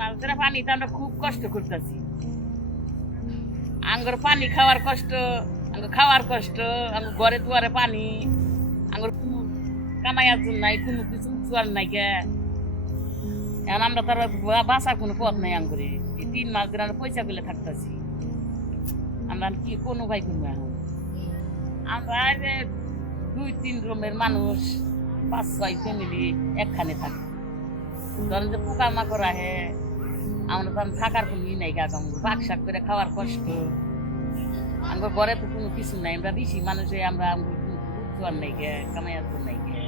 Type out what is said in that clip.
মাছ ধরা পানিতে আমরা খুব কষ্ট করতেছি। আঙ্গুর পানি খাওয়ার কষ্ট, আঙ্গুর খাওয়ার কষ্ট, আঙ্গুর ঘরে দুয়ারে পানি, আঙ্গুর কোনো কামাইয়ার জন্য নাই, কোনো কিছু চুয়ার নাই কে। এখন আমরা তার বাঁচার কোনো পথ নাই আঙ্গুরে। এই 3 মাস ধরে আমরা পয়সা গুলো থাকতেছি। আমরা কি কোনো ভাই করবো এখন? আমরা 2-3 রুমের মানুষ, 5-6 ফ্যামিলি একখানে থাকি। ধরেন যে পোকা মাকড় আহে, আমরা তখন থাকার কোনো ই নাই কাকা, পাক শাক করে খাওয়ার কষ্ট। আমার ঘরে তো কোনো কিছু নাই, আমরা বেশি মানুষ হয়ে আমরা কোনো নাই গে, কামাইয়ার নাই গে।